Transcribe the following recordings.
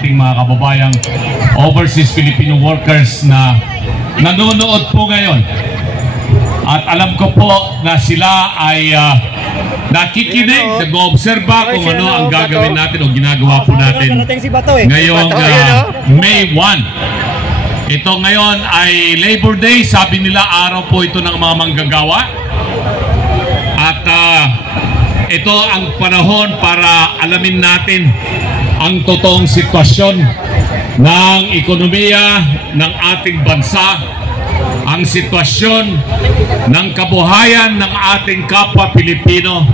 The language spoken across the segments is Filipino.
ating mga kababayang overseas Filipino workers na nanonood po ngayon. At alam ko po na sila ay nakikinig, nag-oobserba kung ano ang gagawin natin o ginagawa po natin ngayong May 1. Ito ngayon ay Labor Day, sabi nila araw po ito ng mga manggagawa. At ito ang panahon para alamin natin ang totoong sitwasyon ng ekonomiya ng ating bansa, ang sitwasyon ng kabuhayan ng ating kapwa Pilipino,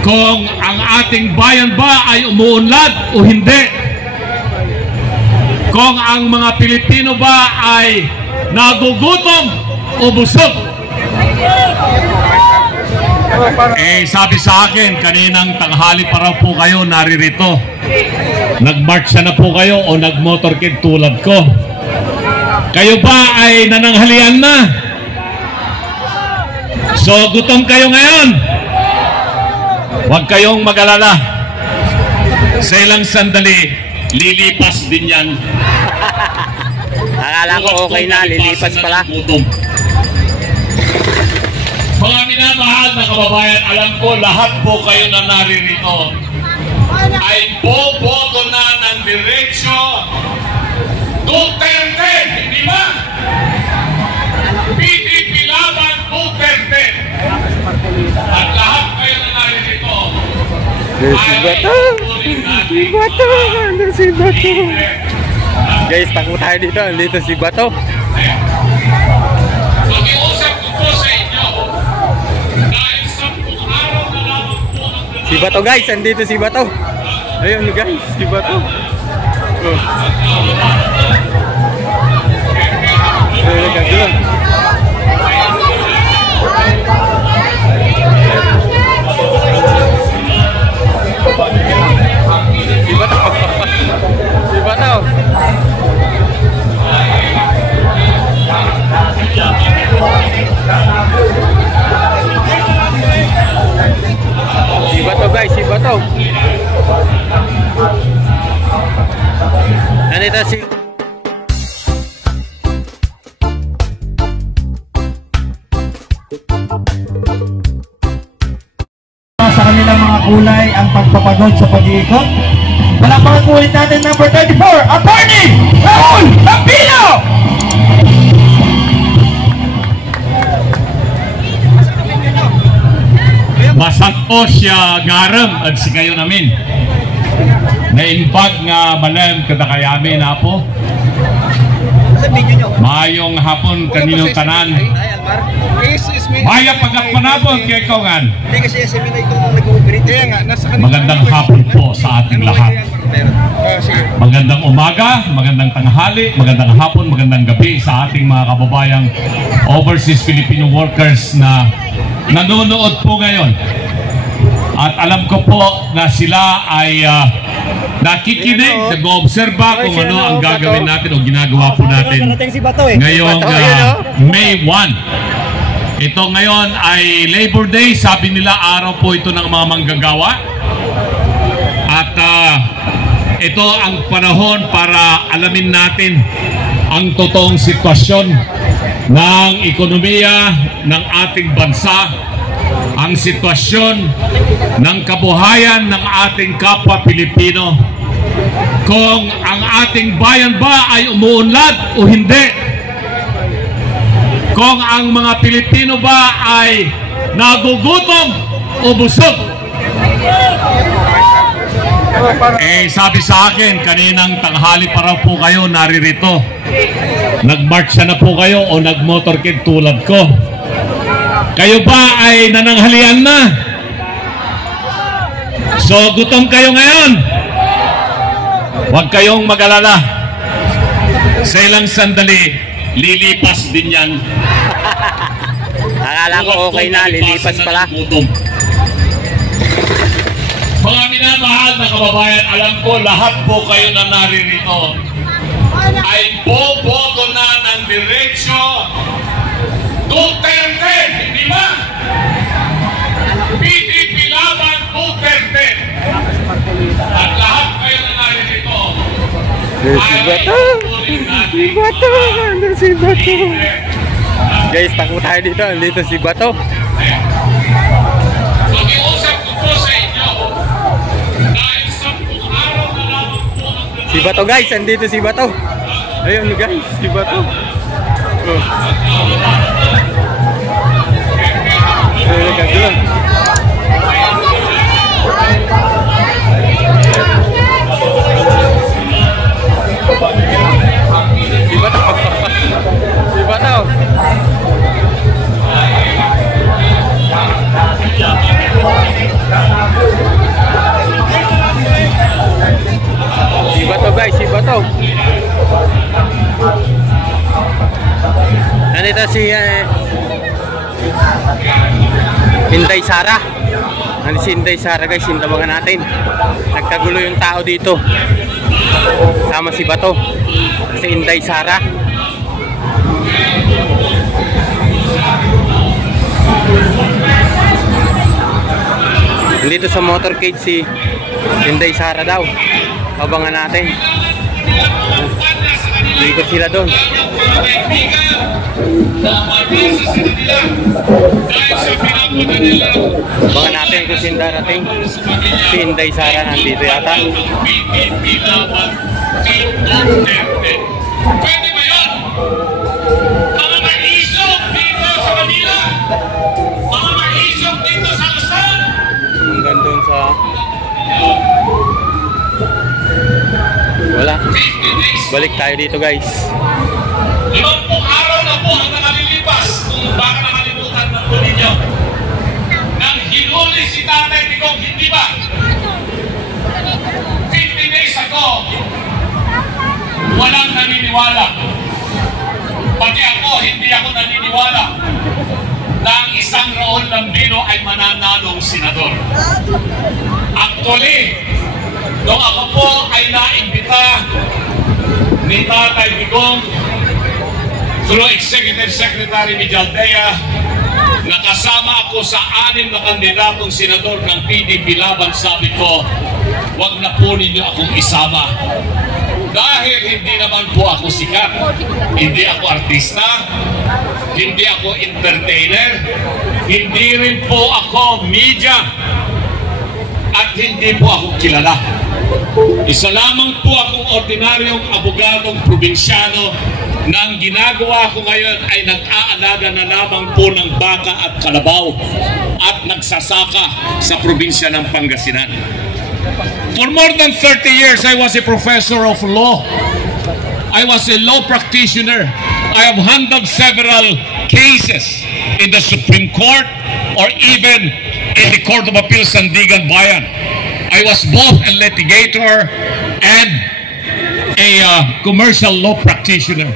kung ang ating bayan ba ay umuunlad o hindi, kung ang mga Pilipino ba ay nagugutom o busog. Sabi sa akin, kaninang tanghali pa raw po kayo naririto. Nag-march na po kayo o nag-motorcade tulad ko. Kayo ba ay nananghalian na? So, gutom kayo ngayon? Huwag kayong mag-alala. Sa ilang sandali, lilipas din yan. Akala ko okay na, lilipas pala. Mga minamahal na kababayan, alam ko lahat po kayo na naririto ay boboto na ng diretsyo Duterte, hindi ba? PDP laban Duterte. At lahat kayo na naririto si Bato. Guys, takbo tayo dito. Dito si Bato. Mag-iusap ko po sa inyo dahil 10 araw na lamang po Si Bato guys, andito si Bato. Ayun guys, si Bato. Si Bato guys, si Bato. Nandito si sa kanilang mga kulay ang pagpapagod sa pag-iikot. Palakpakan po ulit natin number 34, Attorney Raul Lampino! Masang po siya garam at si kayo namin. Naimbag nga malam kada kayami na po. Mayong hapon kaninong tanan. Maya pagkapanapon kay Kongan. Magandang hapon po sa ating lahat. Magandang umaga, magandang tanghali, magandang hapon, magandang gabi sa ating mga kababayang overseas Filipino workers na nanonood po ngayon. At alam ko po na sila ay nakikinig, nag-oobserba kung ano ang gagawin natin o ginagawa po natin ngayong May 1. Ito ngayon ay Labor Day, sabi nila araw po ito ng mga manggagawa. At ito ang panahon para alamin natin ang totoong sitwasyon ng ekonomiya ng ating bansa, ang sitwasyon ng kabuhayan ng ating kapwa Pilipino, kung ang ating bayan ba ay umuunlad o hindi, kung ang mga Pilipino ba ay nagugutom o busog. Sabi sa akin, kaninang tanghali pa raw po kayo naririto. Nag-march na po kayo o nag-motorcade tulad ko. Kayo ba ay nananghalian na? So, gutom kayo ngayon? Huwag kayong mag-alala. Sa ilang sandali, lilipas din yan. Akala ko okay na, lilipas pala. Mga minamahal na kababayan, alam ko lahat po kayo na naririto ay boboto na ng diretsyo Duterte, hindi ba? PDP laban Duterte. At lahat kayo na naririto Si Bato! Si Bato! Ano si Bato? Guys, takbo tayo dito. Dito si Bato. Mag-iusap ko po sa inyo dahil 10 araw na lamang po ang Si Bato guys, andito si Bato. Ayun guys, si Bato. Oh. Ayun, kagulo. Si Bato. Si Bato. Si Bato guys, si Bato. Nandito si Inday Sara. Nandito si Inday Sara guys, sintabangan natin. Nagkagulo yung tao dito. Tama si Bato. Si Inday Sara. Nandito sa motorcade si Inday Sara daw. Abangan natin. Ikot sila doon. Abangan natin kung sino darating. Si Inday Sara nandito yata. Pwede ba yun? Mga maisog dito sa Manila, mga maisog dito sa Luzon. Hanggang doon sa... Wala. Balik tayo dito guys. 50 araw na po ang nakalilipas, kung baka nakalimutan na po ninyo, nang hinuli si Tatay Digong, hindi ba? 50 days ago, walang naniniwala. Pati ako, hindi ako naniniwala na ang isang Raul Lambino ay mananalong senador. Actually, nung ako po ay naimbita ni Tatay Digong through Executive Secretary Mijaldea, nakasama ako sa 6 na kandidatong senador ng PDP laban, sabi ko, wag na po ninyo akong isama. Dahil hindi naman po ako sikat, hindi ako artista, hindi ako entertainer, hindi rin po ako media, at hindi po ako kilala. Isa lamang po akong ordinaryong abogadong probinsyano na ang ginagawa ko ngayon ay nag-aalaga na lamang po ng baka at kalabaw at nagsasaka sa probinsya ng Pangasinan. For more than 30 years, I was a professor of law. I was a law practitioner. I have handled several cases in the Supreme Court or even in the Court of Appeals Sandigan Bayan. I was both a litigator and a commercial law practitioner.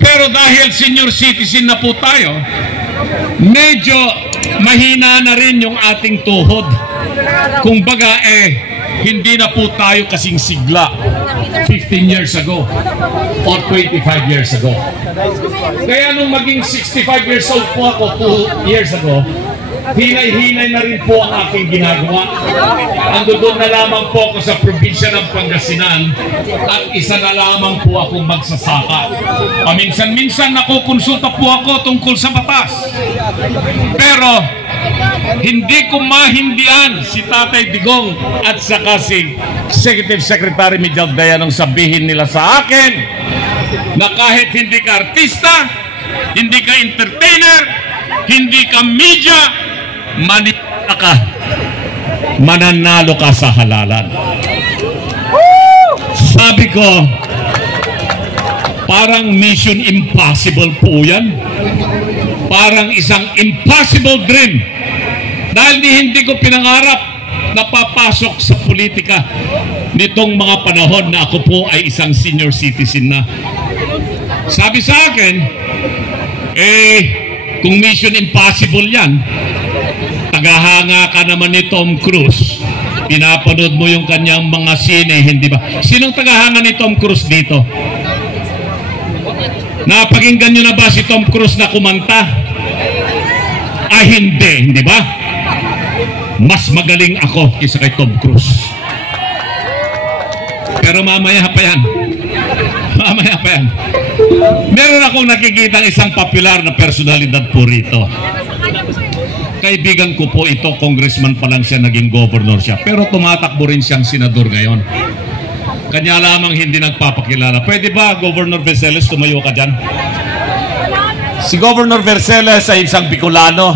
Pero dahil senior citizen na po tayo, medyo mahina na rin yung ating tuhod. Kung baga hindi na po tayo kasing sigla 15 years ago or 25 years ago. Kaya nung maging 65 years old po ako 2 years ago, hinay-hinay na rin po ang aking ginagawa. Andun na lamang po ako sa probinsya ng Pangasinan at isa na lamang po akong magsasaka. Paminsan-minsan nakukonsulta po ako tungkol sa batas. Pero hindi ko mahindian si Tatay Digong at saka si Executive Secretary Mijaldea nung sabihin nila sa akin na kahit hindi ka artista, hindi ka entertainer, hindi ka media, mananalo ka sa halalan. Sabi ko, parang mission impossible po yan. Parang isang impossible dream. Dahil hindi ko pinangarap na papasok sa politika nitong mga panahon na ako po ay isang senior citizen na. Sabi sa akin, kung mission impossible yan, tagahanga ka naman ni Tom Cruise. Pinapanood mo yung kanyang mga sine, hindi ba? Sinong tagahanga ni Tom Cruise dito? Napakinggan nyo na ba si Tom Cruise na kumanta? Hindi ba? Mas magaling ako kaysa kay Tom Cruise. Pero mamaya pa yan. Mamaya pa yan. Meron akong nakikita isang popular na personalidad po rito. Kaibigan ko po ito, congressman pa lang siya, naging governor siya. Pero tumatakbo rin siyang senador ngayon. Kanya lamang hindi nagpapakilala. Pwede ba, Governor Verceles, tumayo ka dyan? Si Governor Verceles ay isang Bicolano.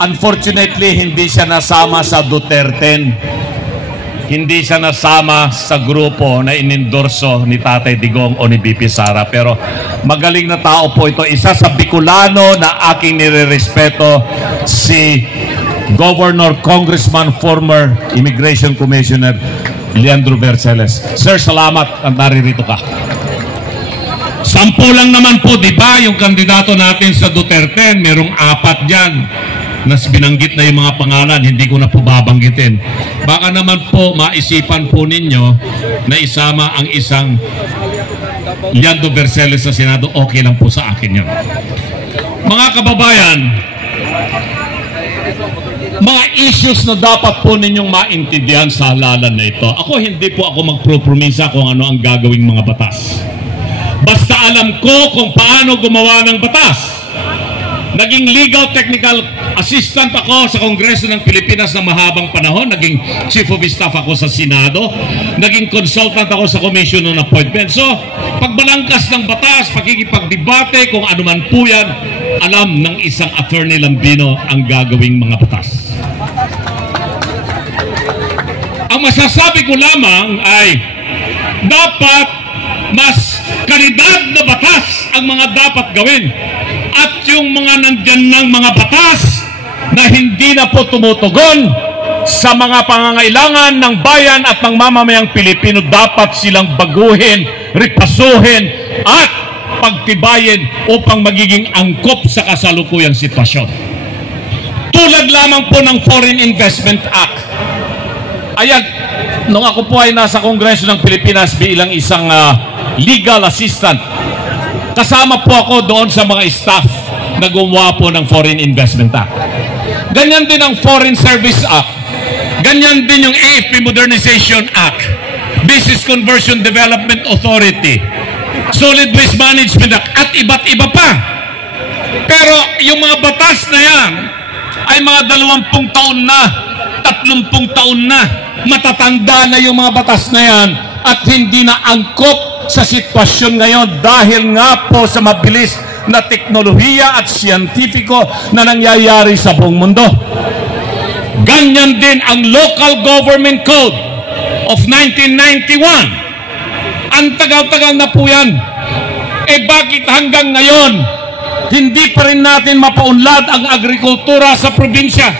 Unfortunately, hindi siya nasama sa Duterte. Hindi siya nasama sa grupo na inendorso ni Tatay Digong o ni BP Sara. Pero magaling na tao po ito. Isa sa Bicolano na aking nirerespeto, si Governor, Congressman, former Immigration Commissioner Leandro Verceles. Sir, salamat at naririto ka. 10 lang naman po, di ba? Yung kandidato natin sa Duterte, merong 4 dyan na binanggit na yung mga pangalan, hindi ko na po babanggitin. Baka naman po maisipan po ninyo na isama ang isang Leandro Verceles sa Senado, okay lang po sa akin yun. Mga kababayan, mga issues na dapat po ninyong maintindihan sa halalan na ito. Ako, hindi po ako magpropromisa kung ano ang gagawing mga batas. Basta alam ko kung paano gumawa ng batas. Naging legal technical assistant ako sa Kongreso ng Pilipinas na mahabang panahon. Naging chief of staff ako sa Senado. Naging consultant ako sa Commission on Appointment. So, pagbalangkas ng batas, pakikipagdebate, kung ano man po yan, alam ng isang attorney Lambino ang gagawing mga batas. Ang masasabi ko lamang ay dapat mas kalidad na batas ang mga dapat gawin. At yung mga nandyan ng mga batas na hindi na po tumutugon sa mga pangangailangan ng bayan at ng mamamayang Pilipino, dapat silang baguhin, ripasuhin at pagtibayin upang magiging angkop sa kasalukuyang sitwasyon. Tulad lamang po ng Foreign Investment Act. Ayan, nung ako po ay nasa Kongreso ng Pilipinas bilang isang legal assistant, kasama po ako doon sa mga staff na gumawa po ng Foreign Investment Act. Ganyan din ang Foreign Service Act. Ganyan din yung AFP Modernization Act, Business Conversion Development Authority, Solid Waste Management Act, at iba't iba pa. Pero yung mga batas na yan ay mga 20 taon na, 30 taon na, matatanda na yung mga batas na yan at hindi na angkop sa sitwasyon ngayon dahil nga po sa mabilis na teknolohiya at siyentipiko na nangyayari sa buong mundo. Ganyan din ang Local Government Code of 1991. Ang tagal-tagal na po yan. Bakit hanggang ngayon hindi pa rin natin mapaunlad ang agrikultura sa probinsya?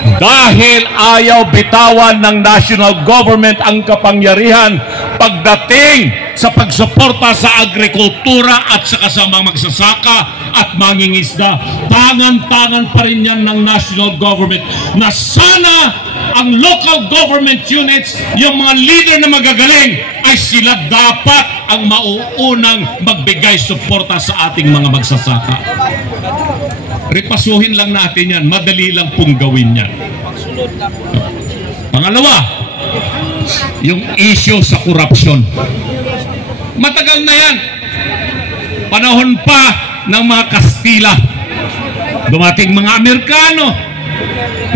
Dahil ayaw bitawan ng national government ang kapangyarihan pagdating sa pagsuporta sa agrikultura at sa kasamang magsasaka at mangingisda. Tangan-tangan pa rin yan ng national government na sana ang local government units, yung mga leader na magagaling, ay sila dapat ang mauunang magbigay suporta sa ating mga magsasaka. Repasuhin lang natin yan. Madali lang pong gawin yan. Pangalawa, yung issue sa korupsyon. Matagal na yan. Panahon pa ng mga Kastila. Dumating mga Amerikano.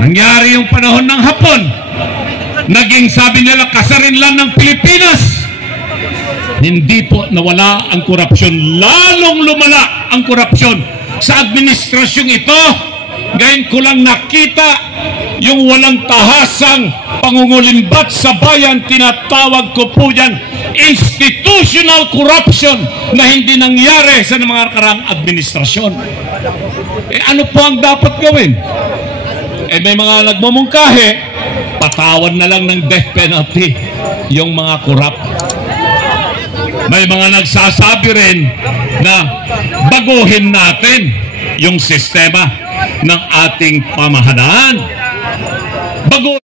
Nangyari yung panahon ng Hapon. Naging sabi nila kasarin lang ng Pilipinas. Hindi po nawala ang korupsyon. Lalong lumala ang korupsyon sa administrasyong ito. Ngayon ko lang nakita yung walang tahasang pangungulimbat sa bayan. Tinatawag ko po yan institutional corruption na hindi nangyari sa mga nakarang administrasyon. Ano po ang dapat gawin? May mga nagmumungkahi, patawan na lang ng death penalty yung mga korap. May mga nagsasabi rin na baguhin natin yung sistema ng ating pamahalaan. Baguhin.